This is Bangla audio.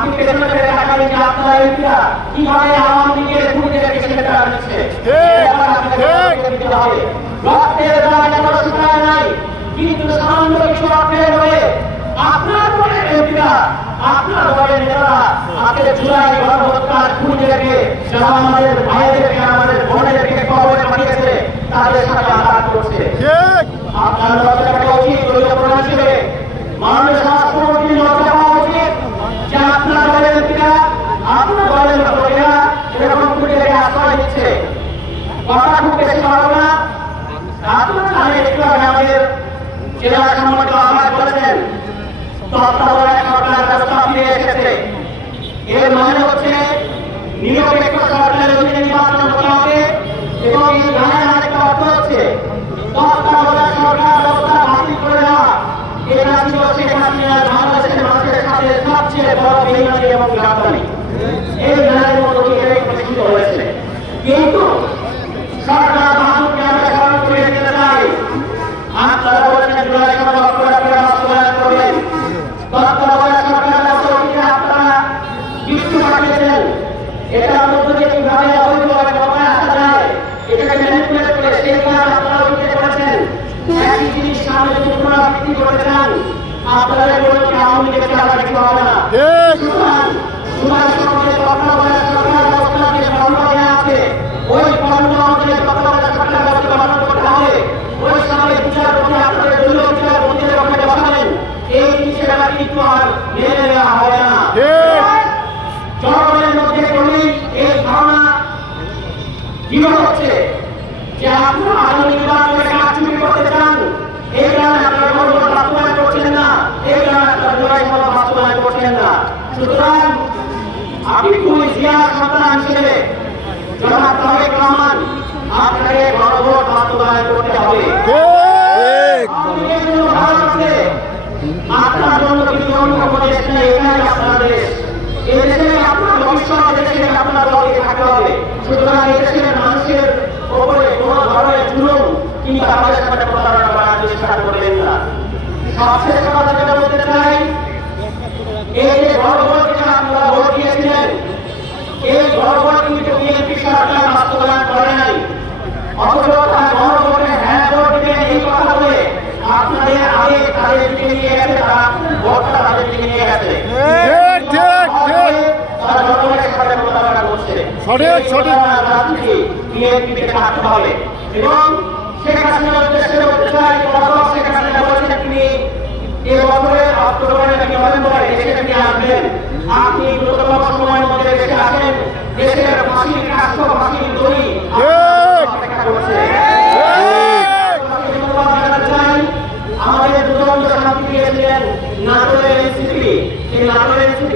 আপনি পেছনে ফিরে তাকাবেন যে আপনার এমপিরা কিভাবে আওয়ামী লীগের খুনিদেরকে সেটা দিচ্ছে। রক্তের দাগ এখনো শুকায় নাই, কিন্তু সামান্য কিছু রক্তের হয়ে আপনার দলের এমপিরা, আপনার দলের নেতারা আজকে জুলাই গণহত্যার খুনিদেরকে, যারা আমাদের ভাইদেরকে, আমাদের বোনেদেরকে কবরে পাঠিয়েছে, তাদের সাথে আঘাত করছে। আপনার লজ্জা করা উচিত, দলীয় প্রধান হিসেবে মাননীয় স্বরাষ্ট্রমন্ত্রী লজ্জা পাওয়া উচিত যে আপনার দলের এমপিরা, আপনার দলের লোকেরা এরকম খুনিদেরকে আশ্রয় দিচ্ছে। কথা খুব বেশি পারবো না। আপনারা জানেন একটু আগে আমাদের জেলা সম্মানিত আহ্বায়ক বলেছেন তত্ত্বাবধায়ক সরকার ব্যবস্থা ফিরে এসেছে। এর মানে হচ্ছে নিরপেক্ষ সরকারের অধীনে নির্বাচন হতে হবে এবং এই গানের আরেকটা অর্থ হচ্ছে তত্ত্বাবধায়ক সরকার ব্যবস্থা বাতিল করে দেওয়া। এটা ছিল শেখ হাসিনার বাংলাদেশের মানুষের সাথে সবচেয়ে বড় বেইমানি এবং গাদ্দারি। এই গানের মতো এটাই প্রতিষ্ঠিত হয়েছে। কিন্তু সরকার বাহাদুরকে আমরা স্মরণ করে দিতে চাই। আপনারা বলেছেন জুলাই গণহত্যাকে বাস্তবায়ন করবেন। তত্ত্বাবধায়ক সরকার ব্যবস্থা আপনারা মৃত্যু পাঠিয়েছেন। এটার মধ্য দিয়ে কিভাবে অবৈধভাবে ক্ষমতায় আসা যায় এটাকে ম্যানিপুলেট করে সেই কাজ আপনারা উল্লেখ করেছেন। একই জিনিস সামনে যদি পুনরাবৃত্তি করতে চান আপনাদের বলতে আওয়ামী লীগের চালা কিছু হবে না। সুতরাং জুলাই সনদের তত্ত্বাবধায়ক সরকার ব্যবস্থা যে ফর্মুলা আছে ওই ফর্মুলা অনুযায়ী তত্ত্বাবধায়ক সরকার ব্যবস্থা গঠন করতে হবে। ওই সময় বিচারপতি আপনাদের দলীয় বিচারপতিদের ওখানে বসাবেন। এই বিষয়টা কিন্তু আর মেনে নেওয়া হবে না। জনগণের মধ্যে ক্রমেই এই ধারণা দৃঢ় হচ্ছে যে আপনারা আগামী নির্বাচনে কারচুপি করতে চান। এই কারণে আপনারা গণভোট বাস্তবায়ন করছেন না, এই কারণে আপনারা জুলাই সনদ বাস্তবায়ন করছেন না। সুতরাং আপনি খুবই জিয়ার সন্তান হিসেবে জনাব তারেক রহমান আপনাকে গণভোট বাস্তবায়ন করতে হবে। আপনার জন্য কিছু অন্য দেশ নেই, এটাই আপনার দেশ। এই দেশে আপনার ভবিষ্যৎ, দেশে আপনার দলকে থাকতে হবে। সুতরাং এই দেশের মানুষের ওপরে কোন ধরনের জুলুম কিংবা আমাদের সাথে প্রতারণা করার চেষ্টা করবেন না। সবশেষ কথা যেটা বলতে চাই, এই যে গণভোটকে আপনারা ভোট দিয়েছিলেন, এই গণভোট কিন্তু বিএনপি সরকার বাস্তবায়ন করে নাই। অথচ তারা গণভোটে হ্যাঁ ভোট দিবেন এই কথা বলে আপনাদের আগে তাদের দিকে নিয়ে গেছে, তারা ভোটটা তাদের দিকে নিয়ে গেছে। তারা জনগণের সাথে প্রতারণা করছে। রাজনীতি বিএনপি থেকে থাকতে হবে। এবং শেখ হাসিনার উদ্দেশ্যে বলতে চাই, শেখ হাসিনা বলেছেন তিনি এই বছরের অক্টোবরে নাকি নভেম্বরে দেশে থেকে আসবেন। আপনি দ্রুততম সময়ের মধ্যে দেশে আসেন। দেশের ফাঁসির রাষ্ট্র, ফাঁসির দড়ি অপেক্ষা করছে। আমাদের দুর্দান্ত শান্তি দিয়েছিলেন নাটোরের এনসিপি। সেই নাটোরের এনসিপি